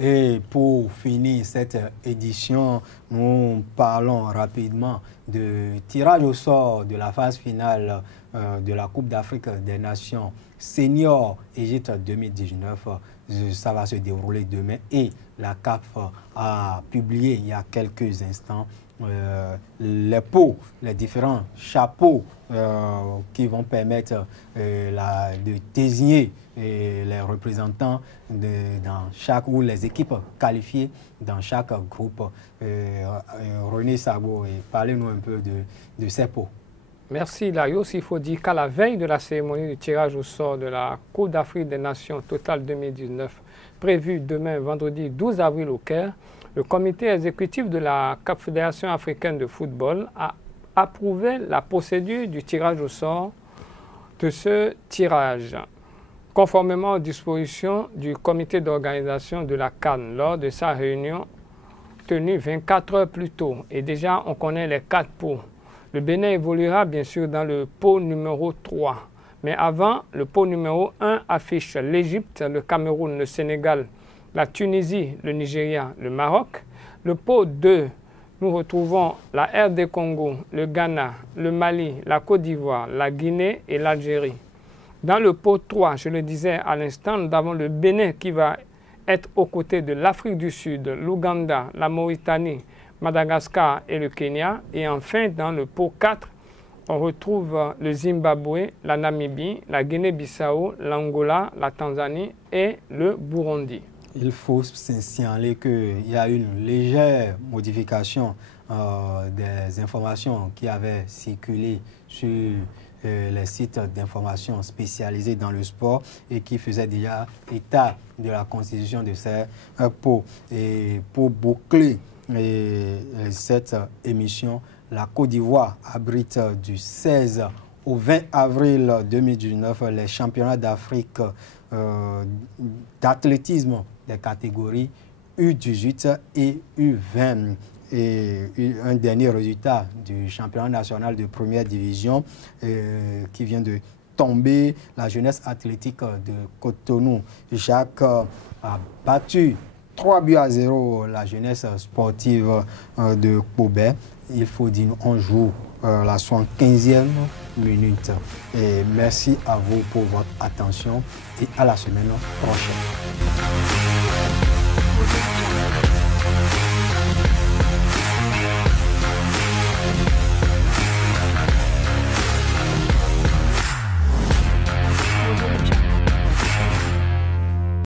Et pour finir cette édition, nous parlons rapidement de tirage au sort de la phase finale de la Coupe d'Afrique des Nations Senior Égypte 2019. Ça va se dérouler demain et la CAF a publié il y a quelques instants les pots, les différents chapeaux qui vont permettre de désigner les représentants dans chaque, ou les équipes qualifiées dans chaque groupe. René Sabo, parlez-nous un peu de ces pots. Merci Larios. Il faut dire qu'à la veille de la cérémonie de tirage au sort de la Coupe d'Afrique des Nations Total 2019, prévue demain vendredi 12 avril au Caire, le comité exécutif de la Confédération africaine de football a approuvé la procédure du tirage au sort de ce tirage, conformément aux dispositions du comité d'organisation de la CAN lors de sa réunion tenue 24 heures plus tôt. Et déjà, on connaît les 4 pots. Le Bénin évoluera bien sûr dans le pot numéro 3. Mais avant, le pot numéro 1 affiche l'Égypte, le Cameroun, le Sénégal, la Tunisie, le Nigeria, le Maroc. Le pot 2, nous retrouvons la RD Congo, le Ghana, le Mali, la Côte d'Ivoire, la Guinée et l'Algérie. Dans le pot 3, je le disais à l'instant, nous avons le Bénin qui va être aux côtés de l'Afrique du Sud, l'Ouganda, la Mauritanie, Madagascar et le Kenya. Et enfin, dans le pot 4, on retrouve le Zimbabwe, la Namibie, la Guinée-Bissau, l'Angola, la Tanzanie et le Burundi. Il faut signaler qu'il y a une légère modification des informations qui avaient circulé sur les sites d'information spécialisés dans le sport et qui faisaient déjà état de la constitution de ces pots. Et pour boucler cette émission, la Côte d'Ivoire abrite du 16 au 20 avril 2019 les championnats d'Afrique d'athlétisme des catégories U18 et U20. Et un dernier résultat du championnat national de première division qui vient de tomber, la jeunesse athlétique de Cotonou. Jacques a battu 3-0 la jeunesse sportive de Kobe. Il faut dire on joue la 75e minute. Et merci à vous pour votre attention et à la semaine prochaine.